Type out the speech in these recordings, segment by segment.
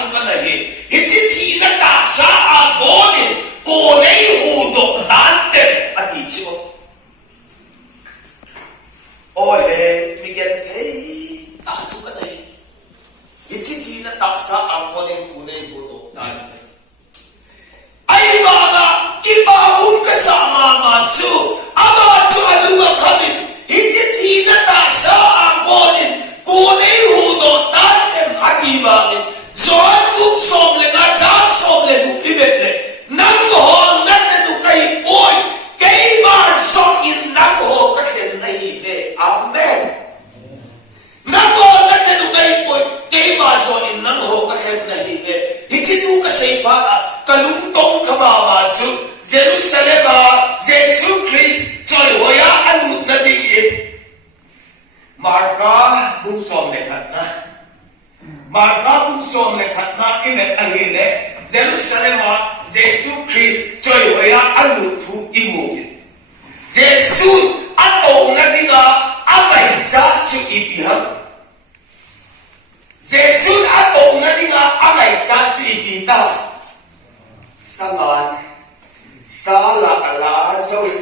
chu kana hi hichi thi na ta sa a goni ko nei hu do han te ati chu o he mi gen thei ta chu kana hi hichi thi na ta sa a goni ko nei hu do han te ai ba na ki ba hu ka sa ma chu ama chu aluga khani hichi thi na ta sa a goni ko nei hu do han te ati ba ni Zoan buk som le na jam som le buk ibet le nang ho nat le tu kai boy kai ma som in nang ho ka sen nahi le amen nang ho nat le tu kai boy kai ma som in nang ho ka sen nahi le hichi tu ka sei pa kalung tong ka ma chu Jerusalem Jesus Christ choi hoya anu na ding it marka buk som le khat na Marka bung som le khatna ine ahile Jerusalem Jesus Christ choi hoya alu thu imu Jesus ato na dinga amai cha chu ibiham Jesus ato na dinga amai cha chu ibita saman sala ala zoi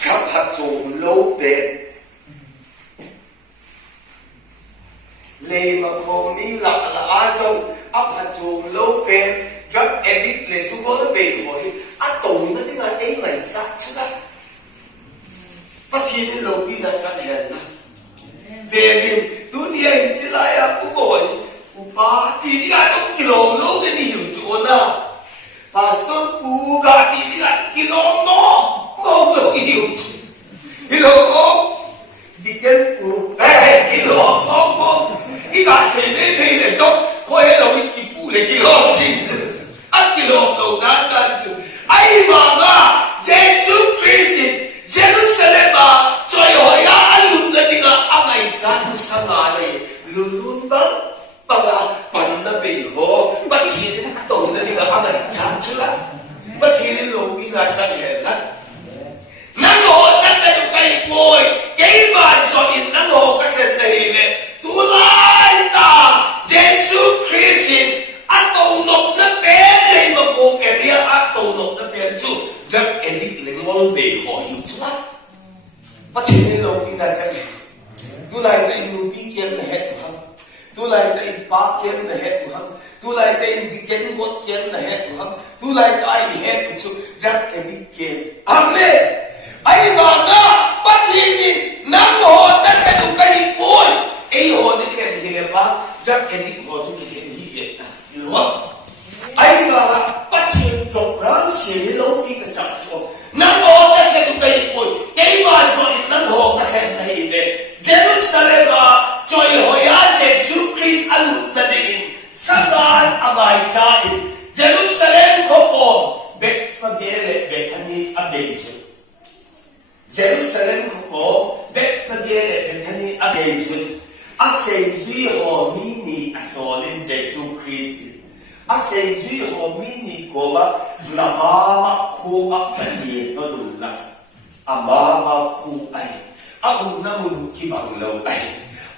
saphatum lo pe Lei ma ko mi la azo ap ha chung lo pen drug edit le su go be hoi a to na ti ga ei mai cha chu da pa thi ni lo bi da cha ni la de ni tu ti ai chi la ya ku boy u pa ti ni ga to kilo lo ke ni yu chu na pastor u ga ti ni ga kilo no lo yu chu kilo diken u kilo no Iga se ne le so ko he lo ki pu le ki lo chin a ki lo lo na ta chu ai ma ga Jesus Christ Jerusalem choi ho ya alu na dinga amai cha tu sama le lulun ba pa ga pan na be ho ba thi to na dinga amai cha chu la ba thi ni lo bi ga cha le la na ho ta ta tu kai boy kai ba so in na ho ka se nei ne tu lai ta Jesus Christ ato nok na pe le ma ko ke ria ato nok na pe chu jak edik le ngol be ho yu chu la pa chi ni lo bi da cha tu lai ta in lu bi kem na het ha tu lai ta in pa kem na het ha tu lai ta in diken got kem na het ha tu lai ta ai het chu jak edik ke amen ai ba na pa chi ni nang ho ta ka tu kai poi ei ho ni ke ni ke ba jak edik ho chu ki sen hi ke yo ai ba la pa chi to ran si ni lo ki ka sa chu nang ho ta se tu kai poi ei ba so ni nang ho ka sen nahi le Jerusalem choi ho ya Jesus Christ alu na ding saban amai cha in Jerusalem ko ko bet pa gele bet ani abeisu Jerusalem ko bet pa gele bet ani abeisu Asay zui ho mini asolin Jesus Christ. Asay zui ho mini ko ba na mama ko apati no dula. Amama ko ay. Ako na mun kibang lo ay.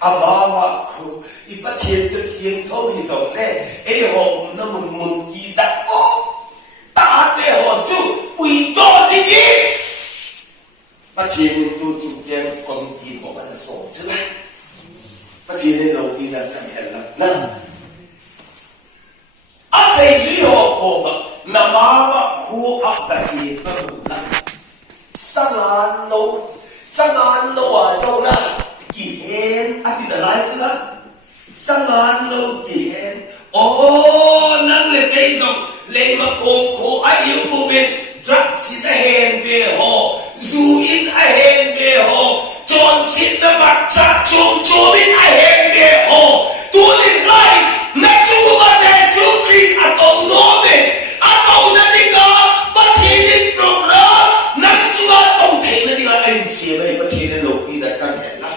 Amama ko ipatien cho tien to hi so le. Ay ho na mun kita o. Ta le ho chu ui to di di. Patien tu chu tien kong ki ko ba na so chu la. But he didn't know me that I had none. I say, Jehovah, Namama, who up that he Sanano, Azona, Gihen, I did the lights of Sanano, Gihen. Oh, none the days of Lema Coco, I you moving, drugs in the hand, bear ho, zoo in a hand, bear ho. John sit the back chat chum in a hand there oh tuling lai na chuwa Jesus Christ ato nome ato na dinga patinin program na chuwa tong thei na dinga ai si mai patinin lo pi da chan he la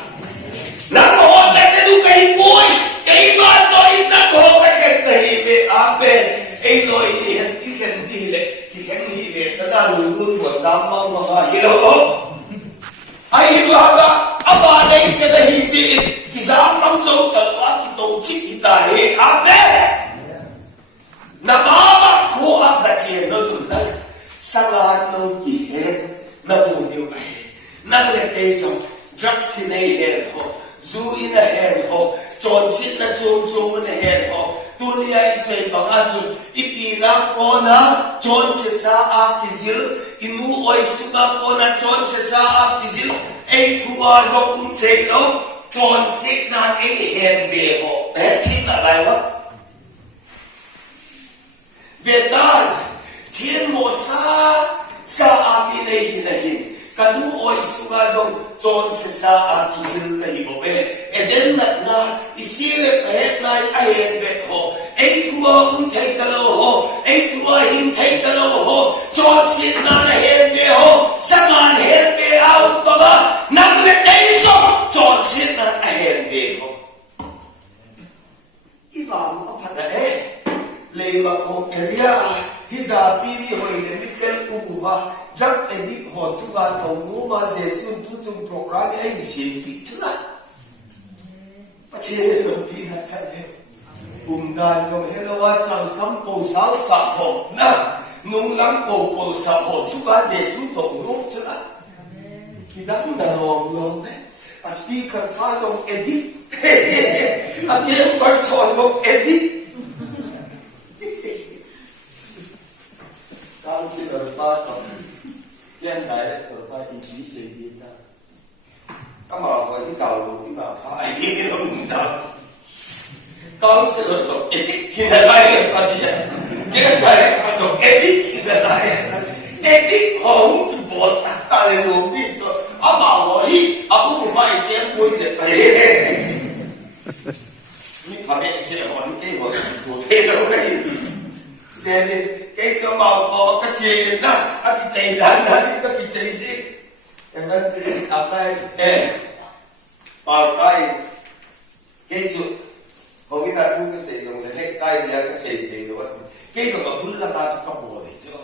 na mo na te du kai boy kai ba so in na ko ka se kai be ape ei noi ni hen ki sen di le ta da lu lu bo dam ma ma hi lo ai ba ba aba nei se da hi si ki za mang so ka wa ki to chi ta he amen ya isay bangajun ipila ko na John se sa akizil inu oy suga ko na John se sa akizil ay kuwa zo kung selo John se na ay henbe ho tin na raiwa vetan thiên mo sa amin ay hinahin kanu oy suga zo John se sa akizil na hibobe eden na isile pahet na ay henbe ho ay kuwa untay talo ho ay kuwa hintay talo ho John se na henbe ho saman henbe out baba nang letaiso John se na henbe ho iba mo pada lewa ko area hiza tv hoi le mikel ubuha jak edit ho chuga to no ma jesu tu chung program ai sin pi chula pache lo pi ha chan he dan jong hello wa chang sam po sao sa ho na nung lam po po sa ho chuga jesu to no chula kidam da lo a speaker fa jong edit again verse ho jong edit cao sĩ ở ba tổng hiện tại ở ba ý chí sự hiện tại các mà có cái giàu đủ cái mà phải không giàu cao sĩ ở trong ethic hiện tại là cái gì hiện tại ở trong ethic hiện tại ethic không buồn ta lại luôn đi rồi à mà hỏi à cũng không phải tiếng cuối sẽ phải nhưng mà mẹ sẽ hỏi cái hỏi của thế đâu cái nên cái cho màu có cái gì đó cái chạy đàn cái chạy gì em nói ở đây vào đây cái chỗ hồi cái ta thu cái sợi đồng là hết tay là cái sợi gì rồi cái chỗ mà bún là ba cho bò thì chưa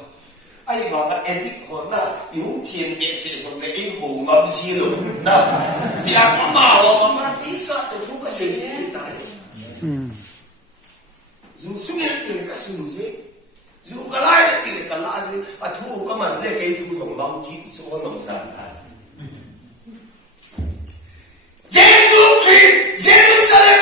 ai mà cái edit hồi là yếu thiên nghệ sĩ rồi cái yêu hồ ngâm gì rồi đó chỉ là cái màu mà tí sợ tôi thu cái sợi gì này dùng suy nghĩ thì cái suy nghĩ dù cái lại thì cái lại gì à thu cái mình lấy cái thu dùng lòng chỉ cho nó làm ra Jesus Christ Jerusalem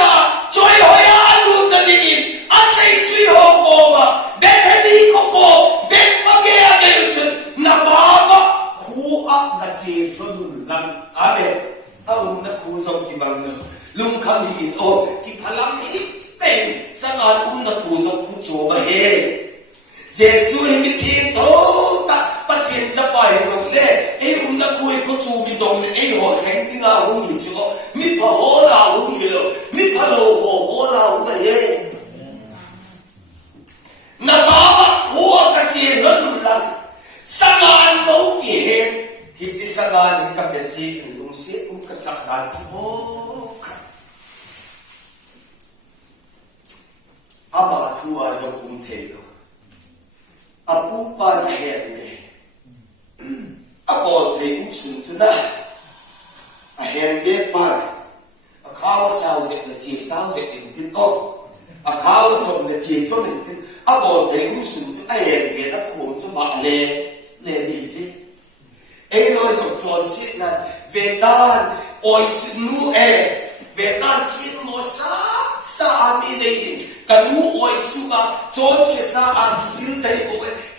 joy hoya anu tadin asay suy ho ko ma betadi ko ko bet page age chun na ba khu ap na che thun lam amen au na khu som ki bang no lung kham hi o ki phalam hi pen sangat na khu som khu cho ba he Giêsu hình thiên thấu ta bắt thiên chấp bài rồi lẽ ấy na vui có chú bị rồi ấy họ hành tiếng nào không hiểu chứ mít phá hố nào không hiểu mít phá lầu hố nào không thấy na má bắt khua cái gì nó làm sang an đâu kỳ hết thì chỉ sang an những cái gì thì cũng sẽ cũng cái sang an ô à mà thua rồi cũng thế rồi apu pa na hen ne apo thei cũng sun chuna a hen de pa a khao sao dệt là chỉ sao dệt đến tin ô a khao chom là chỉ chom đến tin apo thei cũng sun chu a hen de ta khom chu ba le đi gì ấy nói trong tròn xít là về tan oi nu về tan thiên mo sa mi đây kanu oi suga chon se sa a kizil dai ko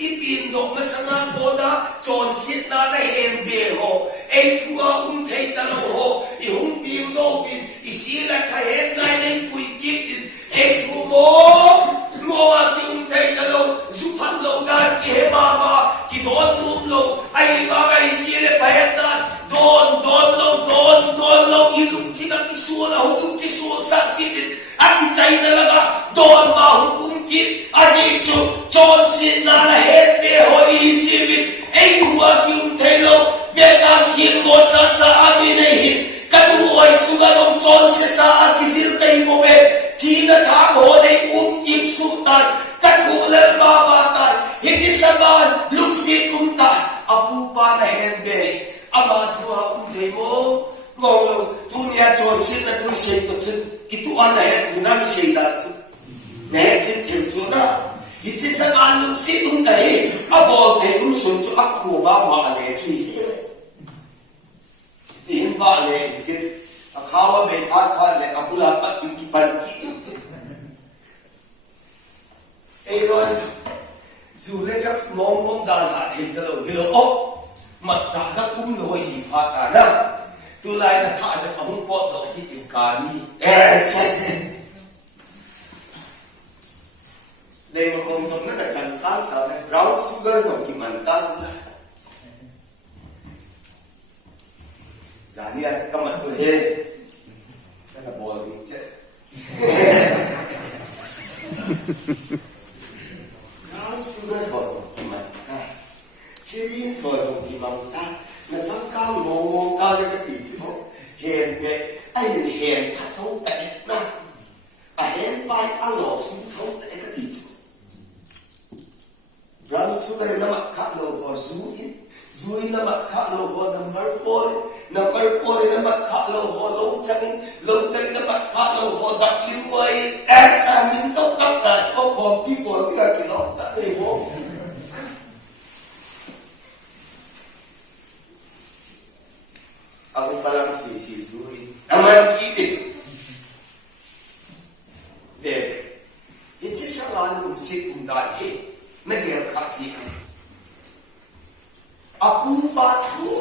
ipin dok na sanga koda chon sit na hen be ho ei thua thei ta lo ho I pim no pin I sila ka hen na nei pui ki ei thu mo a ki thei ta lo zu phan lo da ki he ma ki don num lo ai ba ga I sila pa hen na don lo I lum ti na ki su la ho ki su sa ki aki chai na laga don ma hukum ki aji chu chon sin na na het be ho I sivit ei kuwa ki thailo Vietnam thiên mo sa ami nei hin kanu oi suga long chon se sa akizil kai mo be thi na thang ho nei kim su tan kanu le ba tan hiti saban lung si ta apu pa na hen be ama thua thei mo ngolo dunia chon sin na tu se ko chun itu ana he unami seida tu ne tin tu na itse sa anu si dai abo te sun tu akhu ba ma ale tu isi tin ba le ke akhawa be ta le abula pa ki ban ki ấy rồi dù lên các mong mong đàn hạ thì ta lâu thì lâu ốc mặt trả các nồi hì phạt à na từ lại là thả ra ống bọt đó cái tiểu cà đi đây mà không giống nó là chẳng khác tao này rau sugar rồi kìm ăn ta chứ giả như là các mặt tôi hê đây là bò gì chứ rau sugar rồi kìm ăn ta Sirin rồi kìm ăn ta là chẳng cao ngô cao cho cái tỷ chứ hèn nghệ anh hèn thắt thấu tệ na hèn bay ăn lò xuống thấu tệ cái tỷ chứ Rang sugar nama kak lo ho zui nama kak lo ho number 4 nama kak lo ho lo chang nama kak lo ho WIX min so kap ta cho ko people ka ki lo ta ni ho aku palang si zui aman ki de itu salah musik undan he negara kaksi aku batu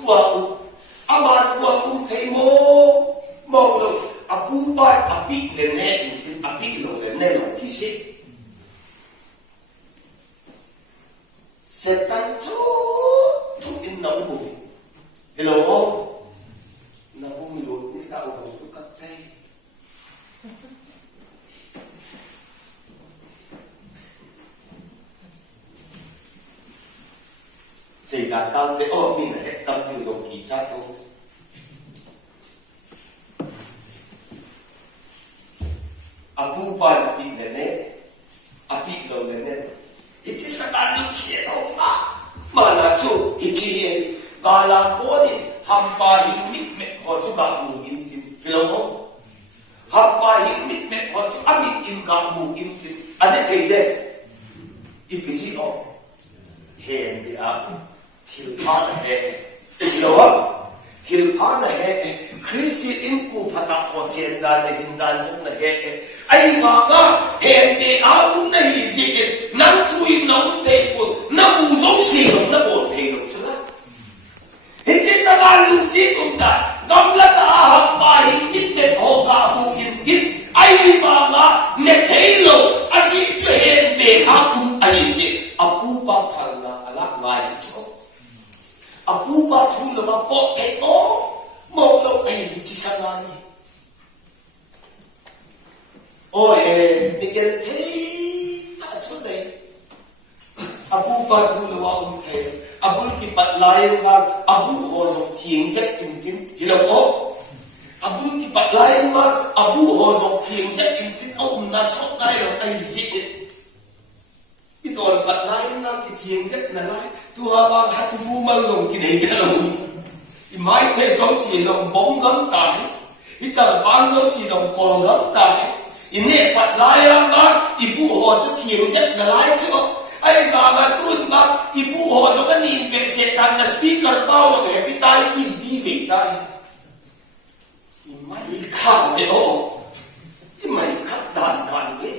tua ama tua kai mo lo aku bat api lo kisi setan tu in nong bu hello na bu mi lo ni ta o tu ka tai Sẽ là tao để ôm mình là hết tâm từ dòng kỳ sát thôi Abu ba là bị thế này Abi lâu thế này Ít chứ sao ta được xe đâu mà là chú ít chứ Và là cố đi Hàm bà hình mít mẹ họ chú gà mù in tin Hiểu không? Hàm bà hình mít mẹ họ chú mít in gà mù in tin Anh ấy thấy đấy Ít cái gì không? Hèn bị áp Thilphana he, hiểu không? Thilphana he, Christian ku phata ho chen dan ne hin dan chung na he, ai ma ga he be a un na hi zikit, nam thui nau te pu, na bu zo si hom na bo te lo chula. He che sa ban lu si kum da, dom la ta ha pa hi nit ne ho ga hu in dit, ai ma ga ne te lo, asi chu he be a un ai si, apu pa phal na ala ngai chu. Abu ba thu lo ma po te o mo lo ai ni chi sa na ni o ni gen te ta chu dei Abu ba thu lo wa te Abu ki pat lai wa Abu ho zo thieng se tin tin hi lo o Abu ki pat lai wa Abu ho zo thieng se tin tin o na so dai lo ai si cái còn bật lái nó cái thiền rất là lái tu hoa bang hát tu bu mang dùng cái này cái lâu cái máy thế số xì đồng bóng gấm tải cái chẳng bán số xì đồng còn gấm tải cái nè bật lái bang cái bu họ cho thiền rất là lái chứ ai mà tuôn bang cái bu họ cho cái nhìn về sẽ thành là speaker bao là cái tai is đi về tai cái máy khảo thế ô cái máy khảo đàn thế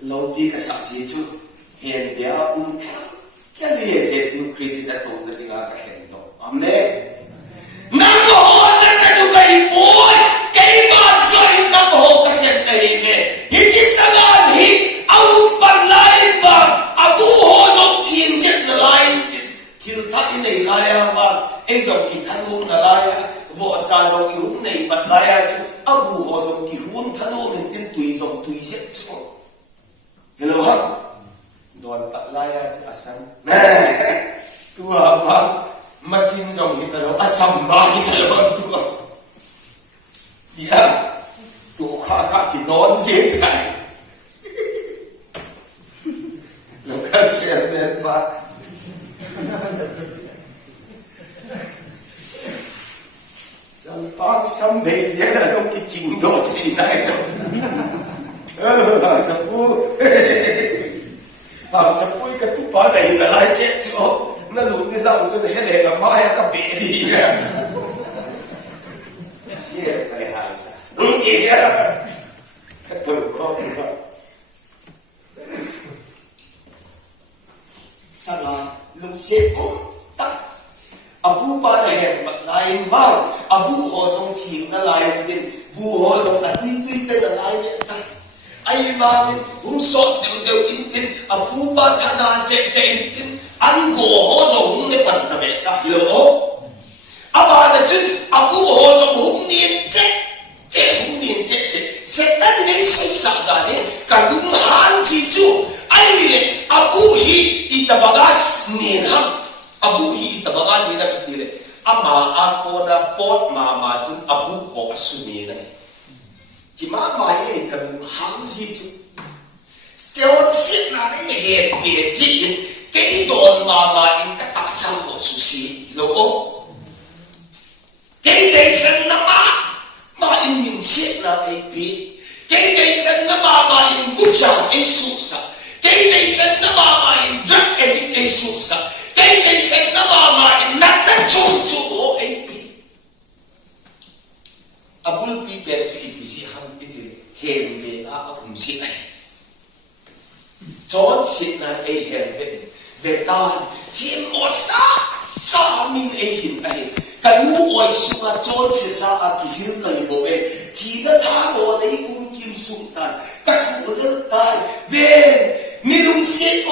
lâu đi cái sao chỉ chú hiện địa cái gì Jesus Christ đã tổ cái tiếng Áo hiện đó amen năm hồ cái sẽ được cái bồi cái bàn soi năm hồ cái sẽ cái này hiện chỉ sang anh hi ông ban lại và abu hồ giống thiên sẽ lại thiếu thắt cái này lại và anh giống cái thằng hôn là lại vợ cha giống cái hôn này ban lại chú abu hồ giống cái hôn thằng hôn mình tin tùy giống tùy sẽ chú hello ha don pat laya chu asan tu apa machin jong hit lo acham ba hit lo tu ya tu kha ki don je tai lo ka chen ben ba chang pa sam de je la lo ki ching do thi nai do sa pui ka tu pa dai la lai se cho na lu ni da u cho de he le ma ya ka be di ya sie pai ha sa okay ya tuy tuy tên là ai vậy ta ai mà nên cũng sốt đều đều in à phú ba thà đàn chạy chạy in ăn gỗ họ rồi cũng để bận ta mẹ ta hiểu không à bà là chứ à phú họ rồi cũng niên chết chết cũng niên chết chết sẽ ta đi lấy sôi sạo đàn ấy cả đúng hán gì chú ai này à phú hi itabagas niên hăng à phú hi itabagas niên là cái gì đấy ama ako na pot mama chun abu ko asumi na chỉ má mai ấy cần hăng gì chứ cho xịt là cái hệ bề xịt cái đòn mama in các ta sang của sushi hiểu không cái đấy cần nó mà in mình xịt là cái bề cái đấy cần nó mà in cút chảo cái sụt sa cái đấy cần nó mà in rất cái sụt sa cái đấy cần nó mà in nát nát chung chung cái bề abul pi bè chỉ gì hăng cái hèn bề cũng xịt này chọn xịt là cái hèn về ta thiên mô sa min hình ấy cái ngu oi sung chọn xịt sa cái gì lấy bộ thì nó thả bộ đấy cũng kim sung ta các thủ đức tai về nilung xịt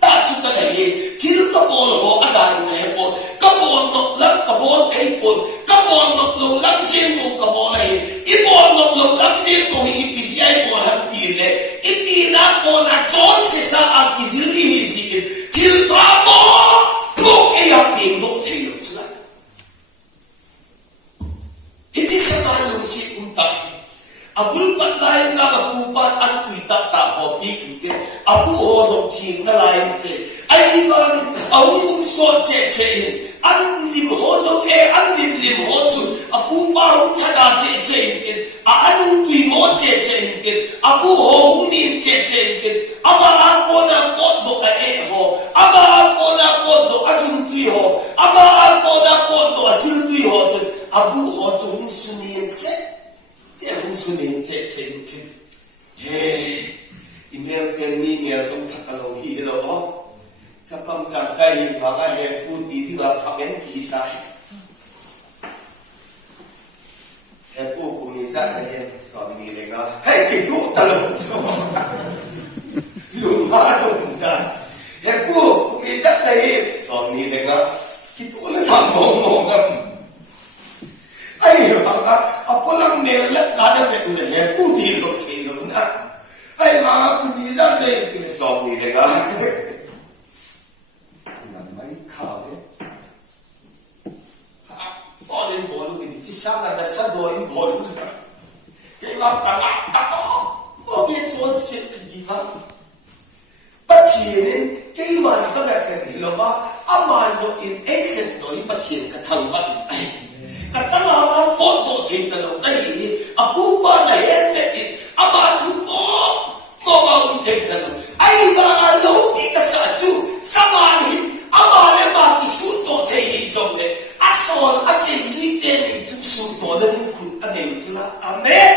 ta chúng ta này thiếu các bộ họ ở đàn này bộ các bộ nộp lắm các bộ thấy bộ các bộ nộp lâu lắm riêng bộ các bộ này ít bộ nộp lâu lắm riêng bộ ít bị gì bộ hàng tiền này ít bị na bộ na chọn sẽ sa cái gì thiếu các bộ ấy là tiền độ thấy được chưa ít thì sao mà lung xịt ta abul pat lai na ka pupat an kuita ta hopi kite abu ho zo thing na lai te ai ba ni aung so che che an lim ho zo an lim ho chu abu ba ho thada che che an kui mo che che abu ho ni che aba ko na ko do ho aba ko na ko do azun tui ho aba ko na ko do azun tui ho abu ho zo suni che这红是年这天，因为跟你娘从他个路去了哦，这帮在把个些不地的话旁边地带，些不公民上那些说你那个，嘿，给我得了做，有嘛都唔得，些不公民上那些说你那个，给我那上忙忙个。哎呀，不能没了，哪能没了？也不地都听了呢。哎妈，不地上的给你说你那个，那没考的，我连波都给你，这上来的十多人波都了，给我干啦干哦，我别做些地方，不提呢，给我一个来你了吗？阿妈说因爱人对不提个头发哎。Kacang apa foto kita lo kay abu ba na hende ama tu ko ba kita lo ay ba lo di ka sa chu samahin ama le ba ki suto te hizong le asol asin yite le chu suto le ku ane chu la amen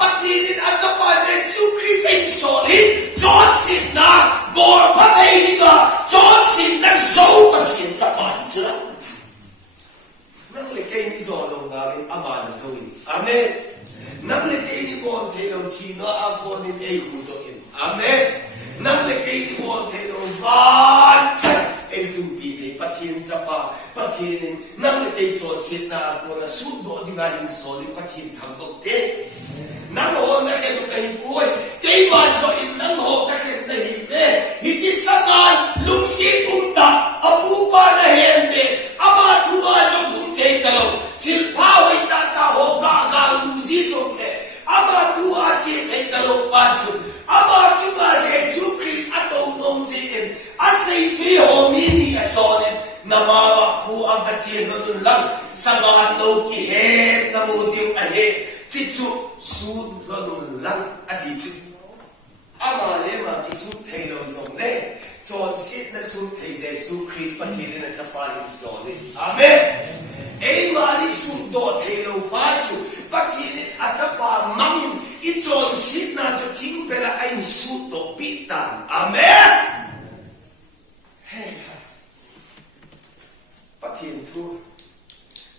patinin at sa pa Jesu Christ ay soli John sin na bor patay ni ka John sin na so patin sa pa chu la nang le kay ni so lo ngarin ama na so ni amen nang le kay ni ko te lo chino ako ni ay hudoin amen nang le kay ni ko te lo ban ay zumbi te patin sa pa patin nang le kay chon sit na ako na sudo di nga hin so ni patin thambok te nang ho na se lo kay boy kay ba so in nang ho ka se na hibe hiti sakan lungsi kumta abu pa na hende ama tuwa jo kumte talo til pawai tata ho ga luzi so ne ama tuwa che te talo pachu ama tuwa Jesu Christ ato nong se in asay fi ho mini asonen namawa ku ang kachino dun lang sa mga no ki he na mutim ahe chichu sud dun lang at chichu ama le ma isu tayo so ne John sit na sun kay Jesu Christ patili na chapalim soli. Amen! Ay mali sundo tayo pachu patili at chapa mamin i John sit na chuting pera ay sundo pitan. Amen! Hey, patin tu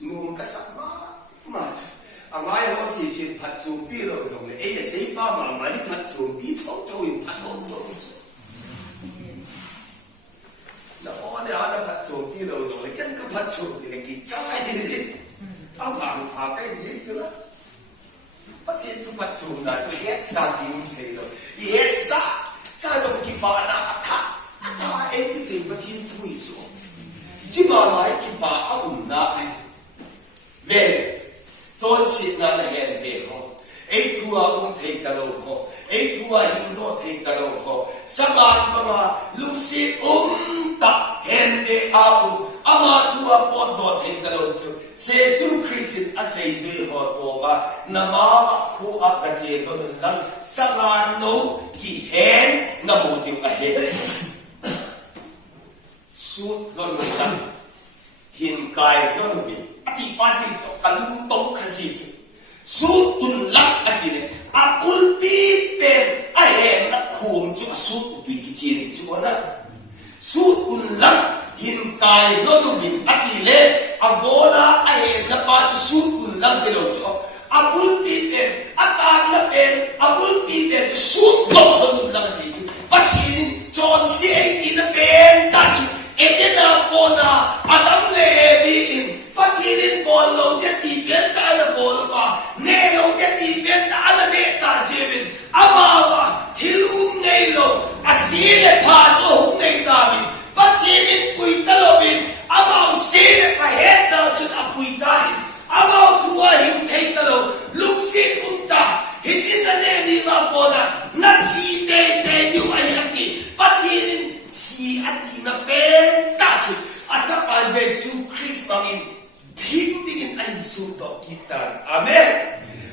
nung kasama macho. Ang ayaw ko si สิพัดจูปีเราตรงนี้เสียป้ามานี่พัดจูปีท้องท้องพัดท้องท้องแล้วเนี่ยเราพัดจูปีเราตรงนี้กันก็พัดจูปีเลยกี่ใจดิเอาผ่าใกล้ยิ่งจุละประเทศทุกพัดจูน่ะจะเฮ็ดซาดิ้งเท่เลยเฮ็ดซาตรงกี่บ้านอ่ะท่าที่เป็นประเทศทุยจูที่มาหมายกี่บ้านเอาหน้าเว้ยจนสินั่นเห็นเว้ยทัวร์เทตลกทัวร์ยิงโดเทตลกสบายมาลูกศิษย์ตาเห็นเว้ยอามาทัวร์ปอดโดเทตลกเซซูคริสต์อาศัยจุยหัวโตมานามาคู่อักเจตนนั้นสบายโนกี่เห็นนาโมดิวเห็นสุดล้นนั้นหินกายล้นบินอธิปาติกันลุงตงขสิจสุดตุนลักอธิเนี่ยอาอุลปีเป็นอาเห็นนักข่มจุสุดปีกิจิริจุนะสุดตุนลักหินกายล้นบินอธิเลอาโบนาอาเห็นนักปาจุสุดตุนลักเดลจุอาอุลปีเป็นอาตานนักเป็นอาอุลปีเป็นสุดล้นลักเดจุปัจจินจอนเสียกินเป็นตัดจุเอเดนาโบนาอาดัมเลบีอินปัจจินบอลโลเจตีเป็นตาละบอลว่าเนโลเจตีเป็นตาละเนตาเซบินอามาวาทิลุงเนโลอาศีเลพาโจหุงเนตาบินปัจจินปุยตะโลบินอามาวศีเลพาเฮตดาวจุดอปุยตาบินอามาวทัวหิมเทตะโลลุกศิษย์อุนตาฮิจินเนนีมาโบนานัดชีเตดิวไอฮัติปัจจินชีอัตินาเป็นตาจุดอาจารย์เยซูคริสต์บังอินทิ้งดิ่งไอ้สุดดอกกีตาร์อาเมน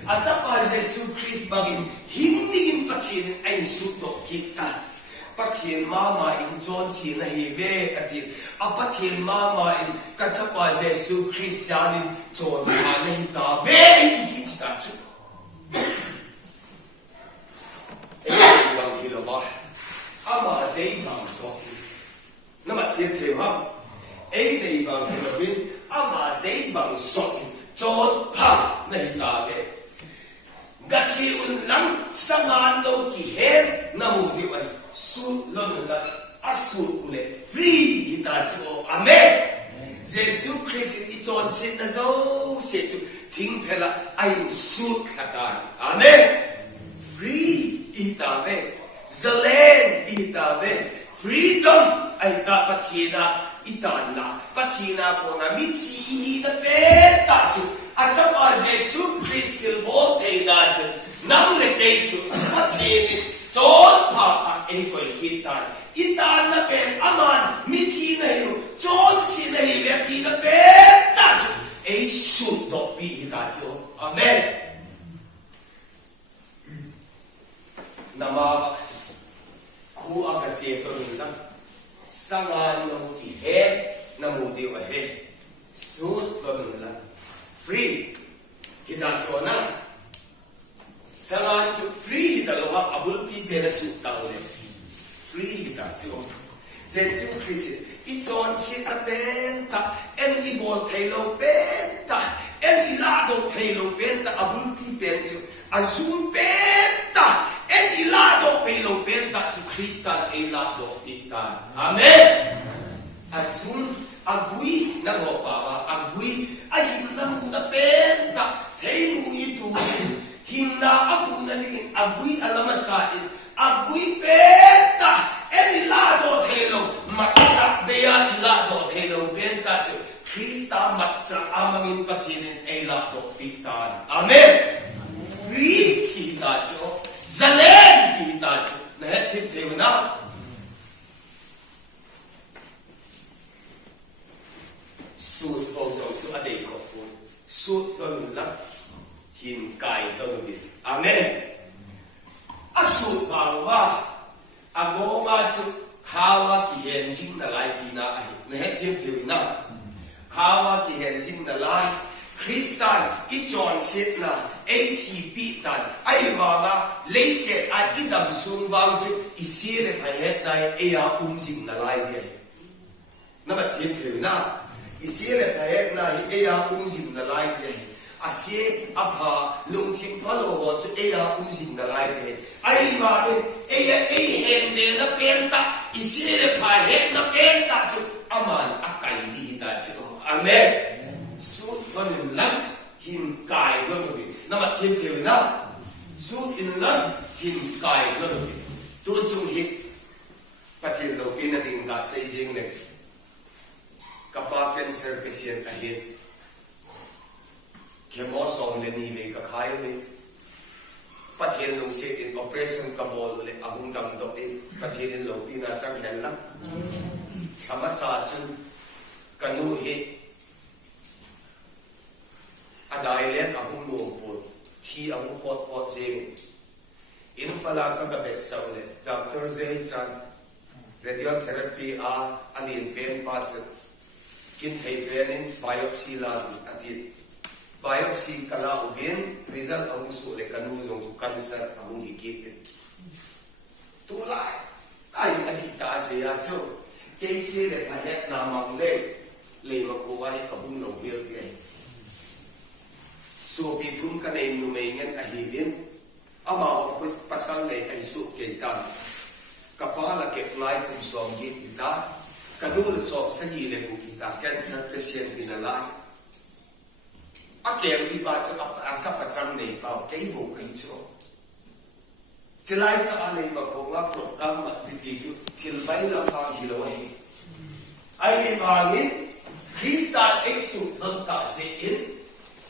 อาจารย์เยซูคริสต์บังอินทิ้งดิ่งปัจจินไอ้สุดดอกกีตาร์ปัจจินมาอินจอนสีนะเฮเวอดีอาปัจจินมาอินกัจจปาเยซูคริสต์ยานินจอนมาในตาเวอินกีตาร์จุดเอ้ยบางทีเราบอกอามาเดียบางสองนั่นมาเทียบเทียบครับเอ้ยเดียบางทีเราบินอามาเดียบางสองจนพาในตาเวกัจจิอุนลังสมานโลกีเห็นนามุนิวันสุดล้นละอาสุดกุเลฟรีตาจูอาเมนเยซูคริสต์อีจอนสินะโซเสจุทิ้งเพลาไอสุดละกันอาเมนฟรีอีตาเวเซเลนอีตาเวฟรีดอมไอตาปัจจินาอิตานาปัจจินาโกนามิทีนะเปตาจูอาจารย์เยซูคริสต์โบเทนาจูนั่งเลเกจูปัจจินจนพาเอ้ก็อิตาอิตานะเป็นอามันมิทีนะอยู่จนสินะอยู่แบบที่นะเป็นตาจูเอ้สุดดอกปีตาจูอาเมนนามาคู่อากาศเจตัวนี้นะสังหารโลกีเฮนามูดีวะเฮสุดตัวนี้นะฟรีกิตาจูนะสังหารจุดฟรีตลอดอับุลปีเป็นสุดตาวเลยฟรีกิตาจูเยซูคริสต์อีจอนสิตาเป็นตาเอ็นอีบอลเทโลเป็นตาเอ็นอีลาโดเทโลเป็นตาอับุลปีเป็นจูอาซุมเป็นตาเอ็นอีลาโดเทโลเป็นตาจูคริสต์เอลาโดปิตาอาเมนอาซุมอากุยนักบอกว่าอากุยอาหินนามุตเป็นตาเทมูอีตูหินนาอากุนันนี่อากุยอัลมาซาอิอากุยเป็นตาเอ็นอีลาโดเทโลมัจจเบียอีลาโดเทโลเป็นตาจูคริสต์มัจจอามังอินปะทินเอลาโดปิตาอาเมนรีกีตาจูเซเลนกีตาจูนะฮะทิพเทวนาสุดโอโซจูอเดกอฟูสุดตัวนึงละหินกายตัวนึงอาเมนอสุดบางว่าอโกมาจูข้าวที่เห็นสิ่งนั้นไรที่น่านะฮะทิพเทวนาข้าวที่เห็นสิ่งนั้นไรคริสตันอีจอนเซตนะเอทีปีตันไอมามาเลเซตไออีดัมซุนวางจูอีเสียเลยไปเฮ็ดได้เอียสิ่งนั้นไรเดียนั่นมันทิพเทวนาอีเสียเลยไปเฮ็ดได้เอียสิ่งนั้นไรเดียอ ase apa lung thim palo ho chu eya jing na lai de ai ma de eya hen de na pen ta isi le pha het na pen ta chu aman akai di ta chu amen su con lan hin kai lo no bi na ma thim thim na su in lan hin kai lo no bi tu chung hi pathin lo pin na ding da sei jing le kapa cancer patient ahin kemo song le ni le ka khai le pathian lo se in operation ka bol le ahung dam do in pathian lo pina chang hel la ama sa chu kanu hi adai le ahung lo po thi ahung pot je in phala ka ka bek sau le doctor zai chan radiotherapy anin pen pa chu kin thei venin biopsy la atit biopsy kala ubin result ang su le kanu jong su cancer ang higit tulai ai adi ta se ya cho case le phahet na mang le ma ko ai ka bung no bil ke so pi thum ka nei nu mei ngen a hi bin ama o pasal le ai su ke ta kapala ke lai kum som gi ta kadul so sa gi le ku ta cancer patient din ala akem di ba chu a chap a cham nei pa ke bo kai chu chilai ta ale ma ko nga program ma di chu thil bai la ka hi lo ai ma ni krista esu thon ta se in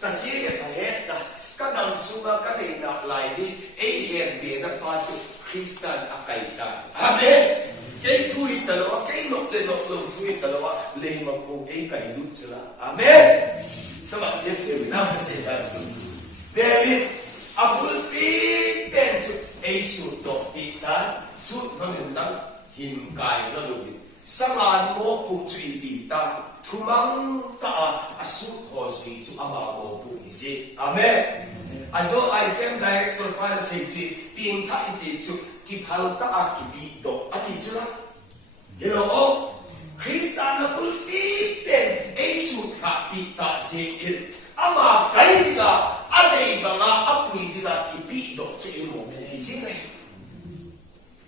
ka se le ka he ta ka dam su ma ka nei na lai di ei hen de na pa chu krista akai ta amen ke thui ta lo ke no le no lo thui ta lo le ma ko ei kai lu chla amen sama dia tu nama saya tu David Abdul Pen tu Yesus tu kita sud menentang hingkai lalu sangat mo putri kita tumang ta asut hosi tu ama mo puisi amen ajo I can director pada sekti pinta itu tu kipal ta kipi do ati tu lah hello Kristana pulpiten Yesus tak kita zikir ama kai diga adai banga apui diga kipi dok che mo ni sine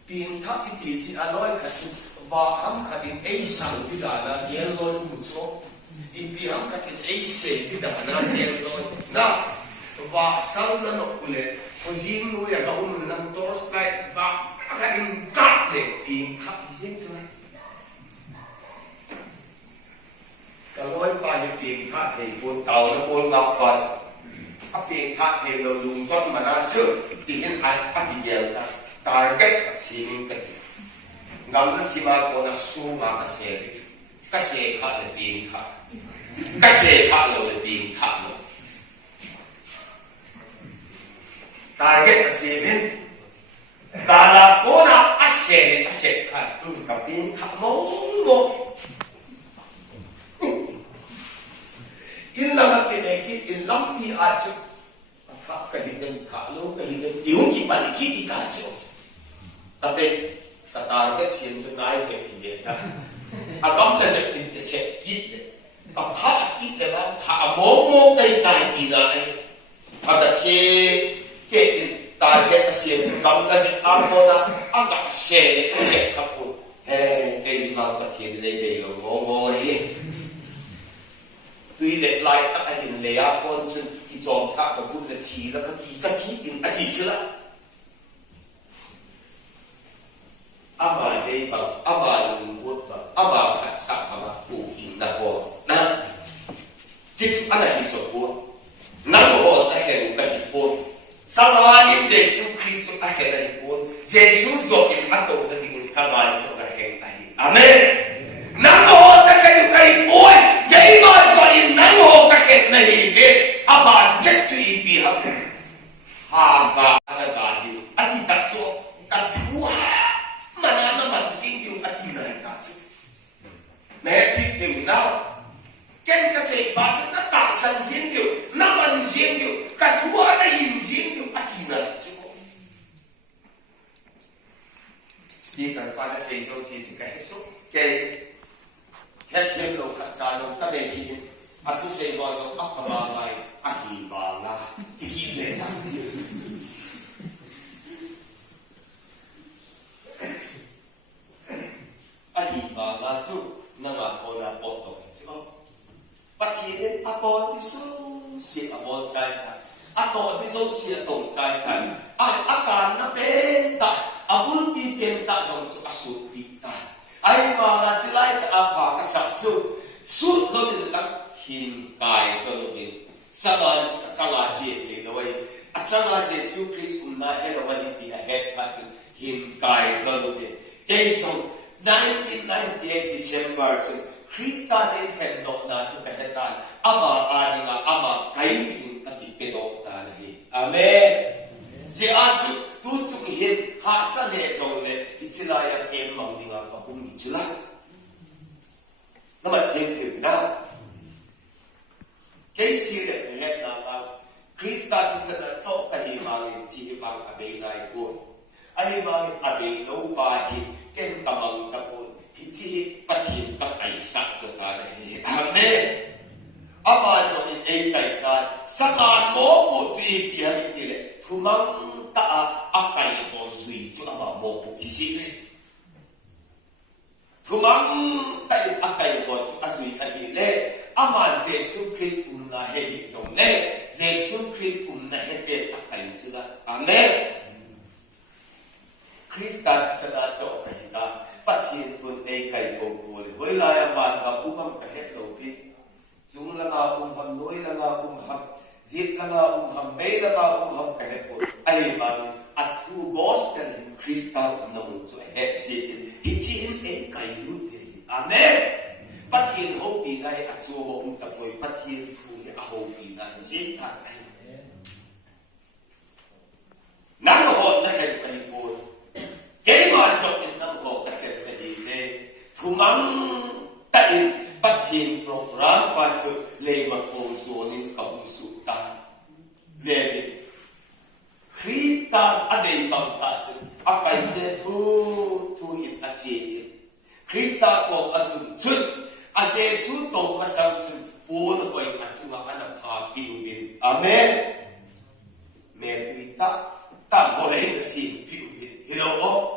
pinta iti si aloi khat wa ham khatin Yesus diga na yellow mu cho ipi ham khatin Yesus diga na yellow na wa sal na no kule ojin nu ya ga um nam tos like ba khatin ka le pinta yin cho Kalau banyak pieng tak hei pun tahu na pun ngap fas, pieng tak hei lo lung tot mana cer, tihin ai gel ta, target sini ke, ngam na cima pun na sunga kasih hak le pieng tak, kasih hak lo le pieng tak lo, target sini, kalau pun na asyik hak tu kaping tak mau in lam ke neki in lam pi achu ka ka din ka lo ka din yung ki pan ki ka chu ate ka tar ke chen chu nai se ki de ta a bam le se ki se ki de pa kha ki de ba tha mo mo kai kai ki na ai pa da che ke tar ke se bam la se a mo na a ga se ka pu he ke di ma ka thi de ke lo mo mo hi tuy lệ lại các anh hình lệ á con chân cái tròn thác của bút là chỉ là các kỳ chắc khí in à thì chưa ama đây bằng ama lùng vuốt bằng ama hạt sạc ama bù in là hồ na chứ anh là cái số bùa năm hồ anh sẽ cái cái bùa sau đó anh Giêsu Christ anh sẽ cái bùa Giêsu rồi cái phát động cái gì sau đó cho cái hiện tại amen năm hồ anh sẽ cái bùa vậy mà sao in năm hồ cái hiện này cái ama chết tùy bị hấp hàng và anh là gì anh đi đặt cho anh thua mana naman singgung at hinay natin. Mehetik din na. Ken kasi bakit nataksan singgung, naman singgung, katuwa na yin singgung at hinay natin. Speaker para sa ito si Tika Heso. Kay het yung lo katsasong tabi At the same also, akabagay, ahibanga, tikile na. Ahibanga too, nangako na poto. So, patinin apo tiso si abol chai apo tiso si atong chai akan na benta abul pi benta song chu asu pita ai mga chilai ka apa kasak chu sut lo din lang hin kai ko lo din sagan changa ji le lo wai achanga Jesu Christ na hero wa di a head pat hin kai ko lo din kay so 1998 December chu Krista de sendok na chu kahetan ama ani nga ama kainin ati pedok ta ni amen je achu tu chu hin ha sa ne so le ichilaya em mang dinga ka kum ichila nama tin na kay sire he na ba Krista ti sa na chok ka hi mang chi mang abe nai ko ai mang abe no pa hi ken tamang ka po Hiti patin ka ay sakso ka na hi. Amen. Ama so in ay kay ka sakan mo po tuwi pihalit nila. Tumang taa akay mo sui tu ama mo po isipin. Tumang tayo akay mo tu asui ahile. Ama Jesu Christ na hedi so ne. Jesu Christ na hedi akay tu na. Amen. Krista sa na so kahita. Pathin pun ay kay bogol. Hoy laya man ka upang kahit lopi. Zung lang ham noy lang ham zit lang ham may lang ham kahit po. Ay man at through gospel in Krista namun so hepsi itin ay kay lute. Amen. Pathin hopi na at so mo tapoy pathin fu ya hopi na zit ta. Nang ho na sa kay po. Kay ma so in nang ho Tumang tain pathin program pa chu le magpuso nin kabusutan. Lele. Krista aday bang ta chu akay de tu in achi. Krista ko atun chut a Jesu to masang chun puno koy atsunga anak ha piubin. Amen. Merita ta hoy na si piubin. Hello.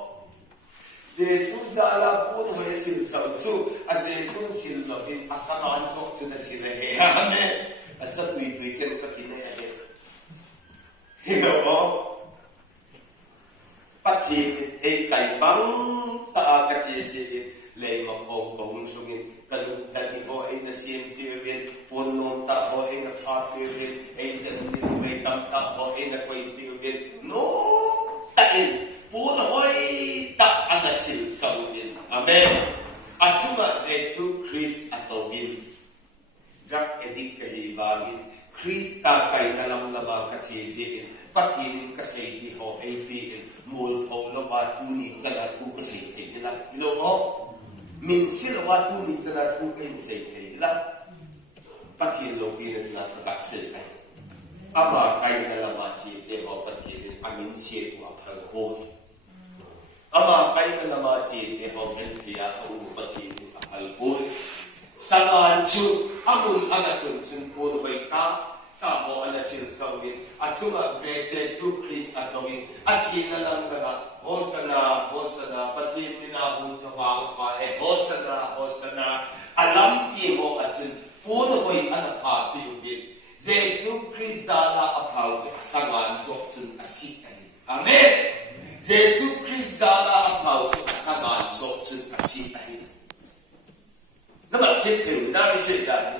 Jesus ala pun hoy sil sautu as Jesus sil lokin asaman sok chu na sila he amen asa tui ken ka kinai ade hello pati e kai bang ta ka chi si le ma ko ko lungin kalung dali ho e na sim piwin pon nom ta ho e na ha piwin e sen ni mai tam ta ho e na koi piwin no ta in pun hoy ta anasil saudin. Amen. At suma Jesu Christ atawin. Drug addict kahibagin. Krista kay nalamlama katsisiin. Patinin kasaydi ho APN. Mul ho lawa tuni kalatu kasaydi nila. Ilo ho. Minsil lawa tuni kalatu kasaydi nila. Patin lo binan na pagkasay kay. Ama kay nalamama tsite ho patinin. Amin siya ko apal ho. Ama kay na namachin e hoken kaya au patin alpul saman chu amun agasun chun pur bai ka ho anasil sawin atuma Jesu Christ atawin achi na lang na hosana patin mina hun jawa pa e hosana alam pi ho atun pur bai anapha pi Jesu Christ dala apau asangan so chun asik amen Jesu Christ dala apau asaman so chun asi ahi. Nama tete na isi dali.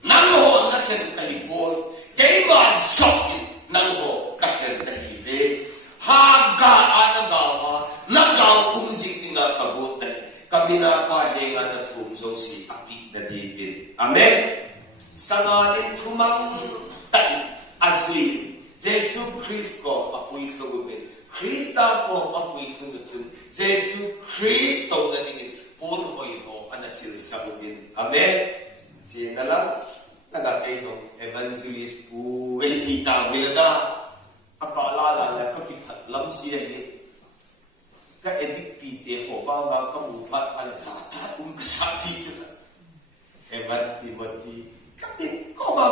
Nang ho na sen ahi por. Kay ba sokin nang ho kasen ahi be. Haga anagawa nagaw umzik nga kabut ahi. Kami na pahinga na tumso si api na David. Amen. Sangalin tumang tayo asli. Jesu Christ ko apuy kagubin. Krista po apoy sunod-sunod. Jesu Kristo na ningin. Puro hoy ho anasil sa ubin. Amen. Siya na lang. Nagkakaisong evangelist po. Tita, wala na. Akaalala na kapikatlam siya eh. Ka-edik pite ho. Baka kamupat. Alasachat kung kasasi siya. Evan Timothy.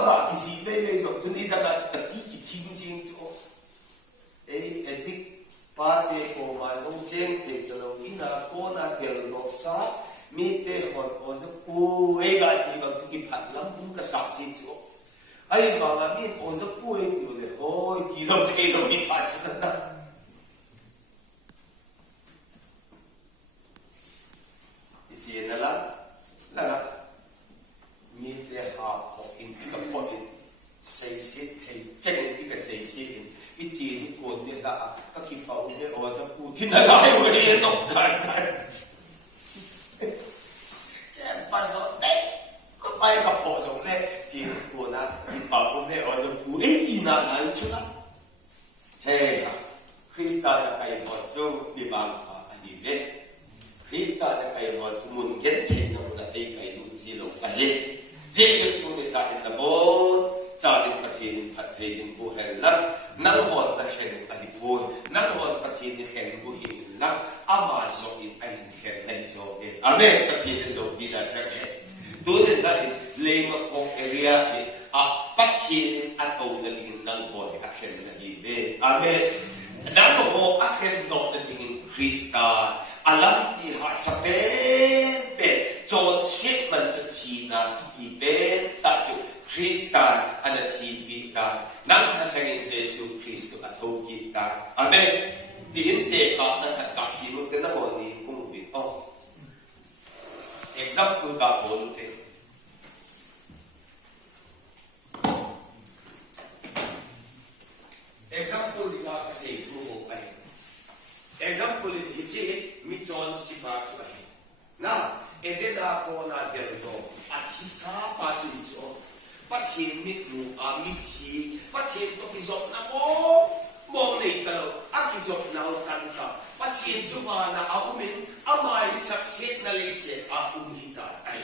ga ki si le zo chun ida ga ka ti ki thing sing chu edik pa te ko ma long chen te lo ina ko na tel no sa mi te hot o zo pu ga ti ba chu ki phat lam kum ka sa si chu ai ba ga mi o zo pu yu le oi ti lo te lo ni pa chu na chỉ là như thế họ in cái con in xây xếp hay chân cái xây xếp cái chỉ cái cuốn này là các cái pháo này ở trong cụ thì nó lại về nó đại cái bao giờ đấy có phải gặp họ giống này chỉ cái cuốn là cái pháo này ở trong cụ ấy thì nó lại chứ lắm hey Christa là cái họ cho đi bằng gì đấy Krista đã cái họ muốn get thêm nó là cái đúng gì đâu cái dễ dàng tôi để ra đến là bố cha đến phát triển bố hay lắm năng hoạt là xem cái bố năng hoạt phát triển xem bố hiện lắm ama rồi anh xem này rồi amen phát triển được bây giờ chắc cái tôi đến đây lấy một con area thì phát triển anh tôi là những năng hoạt các xem là gì vậy amen năng hoạt các xem đó là những Krista alam iha saben pe chon shit man chu thi na ti ben ta chu Christian ana thi bi ta nang tha thangin Jesus Christ a tho ki ta amen din te ka na tha ka si mo te na mo ni kum bi o example ka bol te example di ka se ku ho ai example in hichi mi John sipa chu ai na edela ko na delto athisa pa chu cho pathin mi nu a mi thi pathin to ki zot na mo nei ka lo a ki zot na o tan ka pathin chu ma na a umin amai succeed na le se a umita ai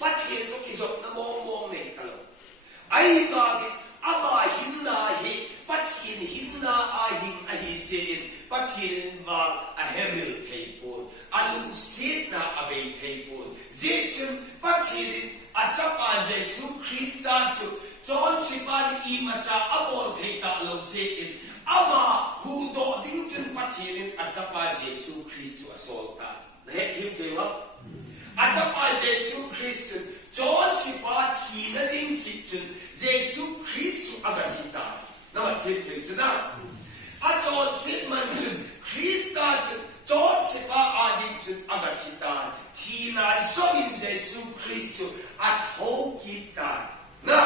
pathin to ki zot na mo nei ka lo ai ga ki ama hinna hi pathin hinna a hin a hi se pathin wang a hemil teipur alung sit na abei teipur zechun pathin a chapa Jesu Christa chu chon sipan I macha amol theita lo se ama hu do ding chun pathin a chapa Jesu Christu asolta le thim tewa a chapa Jesu Christu chon sipa thi na ding sit chun Jesu Christu agathita na thim te chuna a chon sit man chun Christa chun chon sipa ading chun agathita thi na zongin Jesu Christu a tho kita na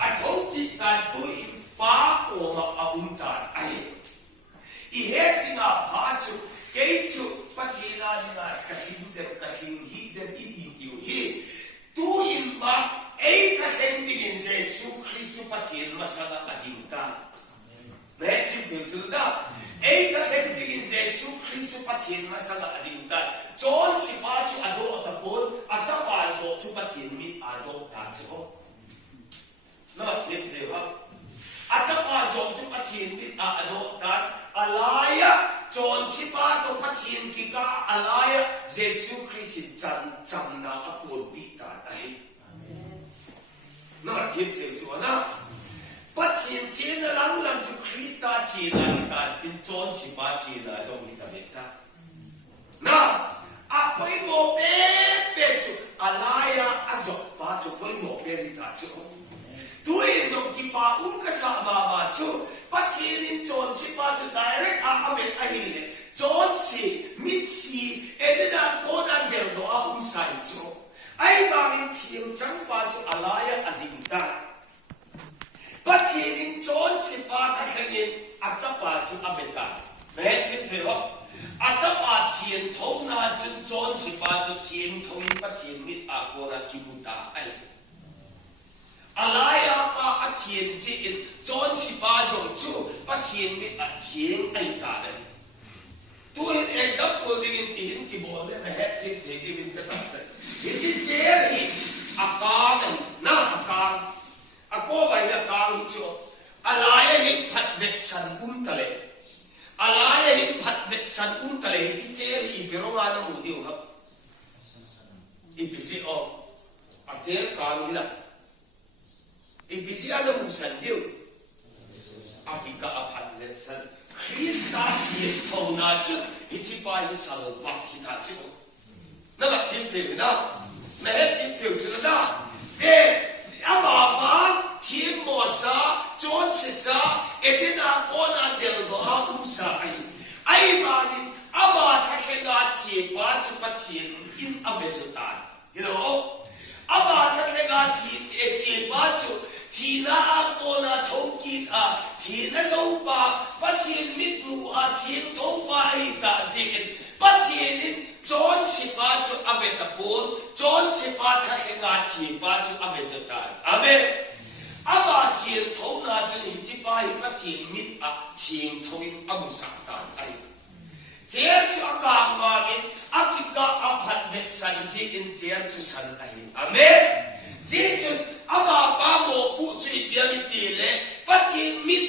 a tho kita tu in pa ko ma a umta ai I heting a pa chu ke chu pathina na kasing hi dem I hi tu in ba ei ka sending in Jesu Christu pathin masana kadinta Betin tilda ei ka sending in Jesu Christu pathin masana kadinta John sipa chu ado tapon at sapa so chu pathin mi ado ta chu na tin thewa at sapa so chu pathin mi ado ta alaya John sipa to pathin ki ka alaya Jesu Christ chan na apol pita ai na tin thewa na pathin chin na lang chu Christa chin na ta tin John sipa chin na so mi ta beta na apoi mo pe chu alaya azok pa chu poi mo pe ri ta chu tu in zo ki pa ka sa ba chu pathin in John si pa chu direct a met a hi le John si mit si edena ko na gel do a sai chu ai ba min thiam chang pa chu alaya ading ta pathin in John si pa tha thangin a cha pa chu a beta me thin theo a cha pa thien tho na chun John si pa chu thien tho in pathin mit a ko na ki buta ai alaya pa a thien si in John si pa zo chu pathin mit a thien ai ta ai tu in example ding in ki bol le he thien the ki min ta sa it is cherry a ka na ka a ko ba ya ka hi chu alaya hi phat vet san tale alaya hi phat vet san tale hi cherry bironga na mu diu ha I bisi o a cher ka ni la ibisia na musan diu akika aphan lensan Krista ti thona chu ichipa hi salva hita chu na ba ti te na me ti te chu na ama ti mo sa chon se sa edina ona del do ha sa ai ma ni ama ta se na chi pa chu pa ti in avesutan you know ama ta se na chi pa chuทีน่าโกนาทกิดทีน่าโซปาปัจจิมิตมูทีนทปาอิตาซิกปัจจินิจอนสิปาจูอเวตาปูลจอนสิปาทักงาชีปาจูอเวสุตานอาเมอามาทีนทนาจูนิจิปาอิปัจจิมิตทีนทวินอมุสักตานไอเจ้าจูกางมาอินอากิกาอาพัดเวสันซิอินเจ้าจูสันไออาเมเจ้าจูอามาปาโมปุจิเบียมิตีเลปัจจิมิต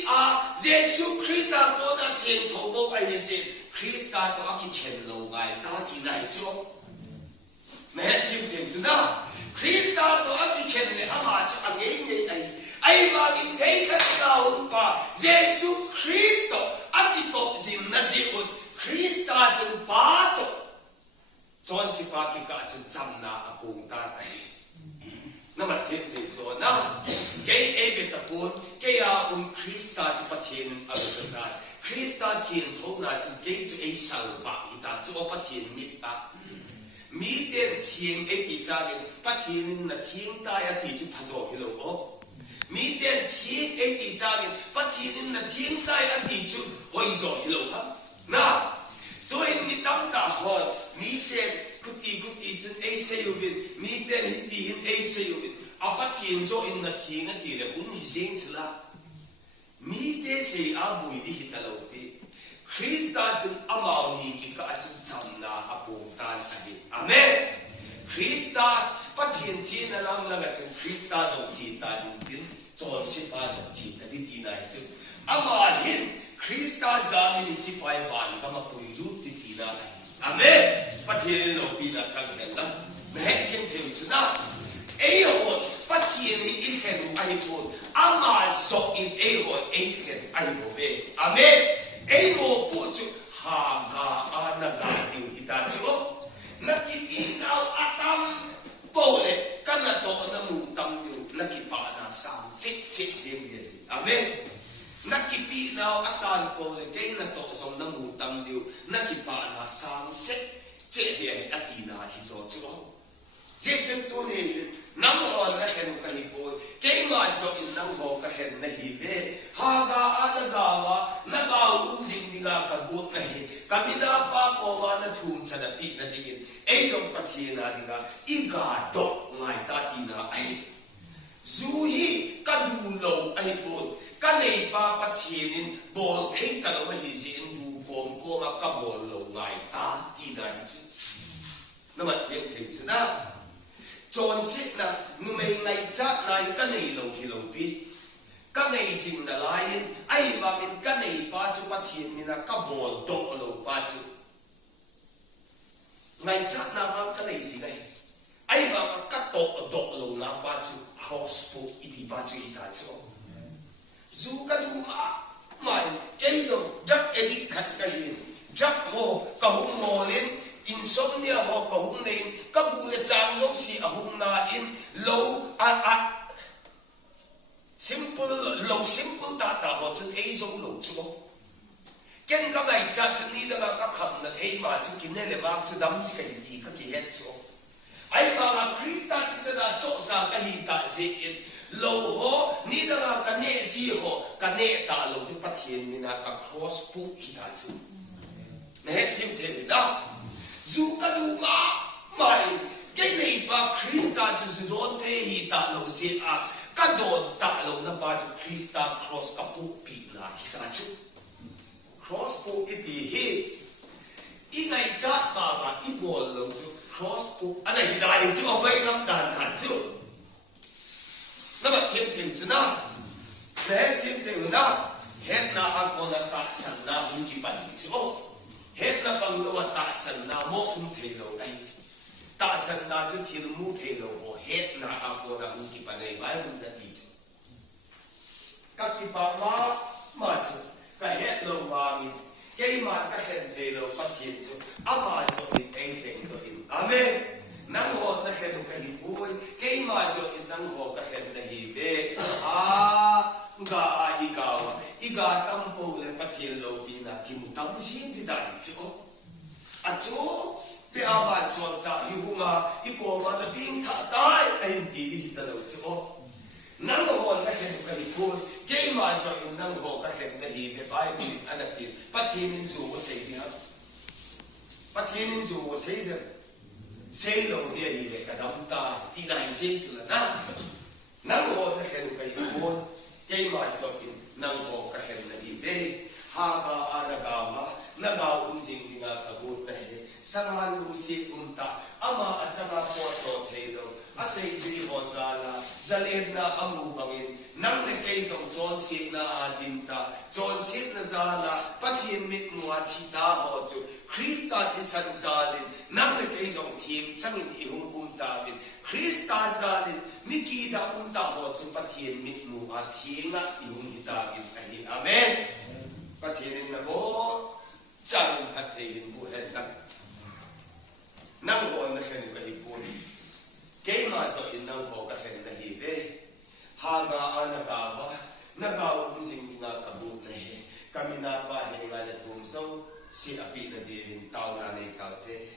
เยซูคริสต์โกนาทีนทบไปเยซิคริสต์ตัวอากิเชนโลไงตาที่ไหนจูแม่ทีมเทนจูนะคริสต์ตัวอากิเชนเลยอามาจูอังเงยไอมากิเทคัตนาอุปาเยซูคริสต์อากิตบจินนาจิอุดคริสต์จูปาโตจอนสิปากิกาจูจำนาอปุงตาไอนั่นมันเทียนที่โจนะเกย์เอเบตาปูนเกย์คริสต์จะปะเทียนอะไรสักอย่างคริสต์เทียนทุกนาจะเกย์จะเอสัลวะอีตาจะปะเทียนมิตามีเดียนเทียนเอติสากินปะเทียนน่ะเทียนตายที่จะพะโจฮิโลโอมีเดียนเทียนเอติสากินปะเทียนน่ะเทียนตายที่จะหอยโจฮิโลครับนะตัวเองมีตั้งตาหอนมีเดียนกุฏิจนเอเซยูบินมีเดินหิตีหินเอเซยูบินอาปัจจินโซอินนาทีนั่นทีเลยคุณฮิเซนชลามีเดเซอาบุยดีฮิตาโลปีคริสต์จนอามาวนีกิกาจุจำนาอปุตานอดีอาเมนคริสต์ปัจจินจีนลังลังจนคริสต์จงจีตาดินดินจนสิปาจงจีตาดิตีนายจุอามาหินคริสต์จามินิจิไปวันก็มาปุยลุติตีนายอาเมนปัจจินโลปีน่าจังเห็นละแม้เทียนเทียนจุนะเอ้ยโหปัจจินอีเห็นไอ้โหอามาสกอินเอ้ยโหเอ้ยเห็นไอ้โหเบอาเมนเอ้ยโหพูดจุฮากาอานากาดิวอิตาจุนักกิปีนเอาอาตัมโปเลกันนาโตนามูตัมดิวนักกิปานาสามจิตเสียงเดียวอาเมนนักกิปีนเอาอาสานโปเลเกยนาโตสมนามูตัมดิวนักกิปานาสามจิตเจดีย์อธินาฮิโซจูเจจุนตัวนี้น้ำร้อนและเห็นกันอีกคนเกี่ยมาโซอินน้ำโบกันเห็นในฮีเล่ฮากาอันดาวะนักเอาสิ่งที่กากบุตรในฮีกามิดาปาโกวานะทุ่มชนะปีนั่นเองไอ้จงปะเทียนาดีกาอีกาดอกไงตาตีนาไอซูฮีกัดูโลไอคนกันในปาปะเทียนินบอลเทกันเอาไว้สินดูโกมโกมากับบอลโลไงตาตีนาฮิจุนั่นมันเทียนเทียนจุนะจนสินะนุ่มเองในจัดนายกันในโลกิโลปีกันในสิ่งนั้นลายไอ้บาเป็นกันในปัจจุบันเทียนมีนะกับบอลโตโลปัจจุในจัดนะมันกันในสิ่งไหนไอ้บามันกัดโตโลนะปัจจุ cross ปุอิติปัจจุอิตาจูจูกันดูมาเกี่ยวจักเอดิขัดกันจักโฮกับหุ่นโมเลนinsomnia ho ka hung nei ka bu le chang zo si a hung na in low simple ta ho chun ei zo lo chu ken ka ngai cha chun ni da ka kham na thei ma chu kin ne le ba chu dam ti kai ti ka ki het chu ai ma ma krista ti sa da cho sa ka hi ta se in lo ho ni da ka ne si ho ka ne ta lo chu pa thien ni na ka cross pu hi ta chu ne tim te da dù cái đủ mà cái này bà Krista chỉ sử dụng thế hi ta lâu xí cái đồ ta lâu na bà chỉ Krista cross cái bút bị là hi ta chứ cross bút cái gì hi ý này chắc là ý bộ lâu chứ cross bút anh này hi ta thì chứ không phải làm đàn chứ nó mà thêm chứ na để thêm na hết na anh còn là ta sẵn na muốn gì bạn chứ hết là bằng lúa ta sân na mốt không thể lâu đây ta sân na chút thiên mu thể lâu hết na áp cô đã muốn kịp này vài hôm đã đi các kỳ bà mà chú cái hết lâu mà mình cái mà các sen thế lâu phát hiện chú mà số ít ấy sen đó in amen nang ho na sen cái hi bui cái mà số ít nang ho các sen na hi be ga iga tampo le phát hiện lâu pina kim tam sin thì đại chú chú be ba số cha hi hunga ipo ma na ping tha tai ai ti đi ta lâu chú nang ho na sen cái hi bui cái mà số ít nang ho các sen na hi be bai mi anh ti phát hiện zu wo sei đi phát hiện zu wo sei đi xây lâu đi hi le ka dam ta ti nai sei chu na nang ho na sen cái hi bui cái mà số ít nang ho các sen na hi be ha ga anagama nagaw unjing dinga kabut na he sangan lusi unta ama at saka porto thelo asay zui hosala zaled na amu bangin nang ne kay song John sit na adinta John sit na zala pathin mit mua thita ho chu Krista thi san zalin nang ne kay song thim changin ihung unta bin Krista zalin miki da unta ho chu pathin mit mua thinga ihung ita bin ahi amen pathin na bo chẳng thật thì hình vụ hết năng năng hộ nó sẽ được hình vụ cái mà so in năng hộ các sẽ là hình về hà nga ana cả mà nó cao cũng sinh nga kabut này kami na pa hình nga là thùng sâu si api na đi hình tao na này tao thế